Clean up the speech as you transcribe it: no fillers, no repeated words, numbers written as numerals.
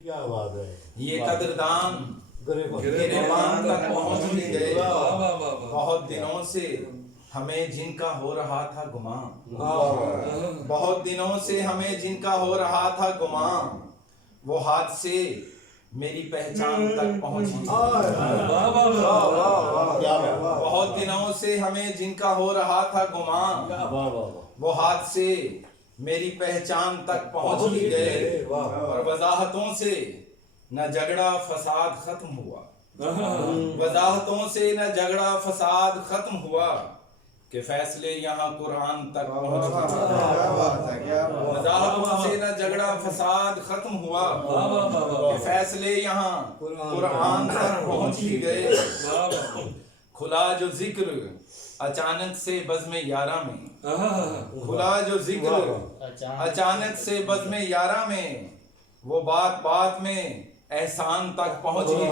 کیا بات ہے، یہ قدردان گریبان تک پہنچ بھی گئے، بہت دنوں سے ہمیں جن کا ہو رہا تھا گمان، بہت دنوں سے ہمیں جن کا ہو رہا تھا گمان، وہ ہاتھ سے میری پہچان تک پہنچی، بہت دنوں سے ہمیں جن کا ہو رہا تھا گمان، وہ ہاتھ سے میری پہچان تک پہنچ ہی گئے، اور وضاحتوں سے نہ جھگڑا فساد ختم ہوا، وضاحتوں سے نہ جھگڑا فساد ختم ہوا کہ فیصلے یہاں قرآن تک پہنچ گئے، وضاحتوں سے نہ جھگڑا فساد ختم ہوا کہ فیصلے یہاں قرآن تک پہنچ ہی گئے، کھلا جو ذکر اچانک سے بزم یارہ میں، کھلا جو ذکر اچانک سے بزم یارہ میں، وہ بات بات میں احسان تک پہنچ گئی۔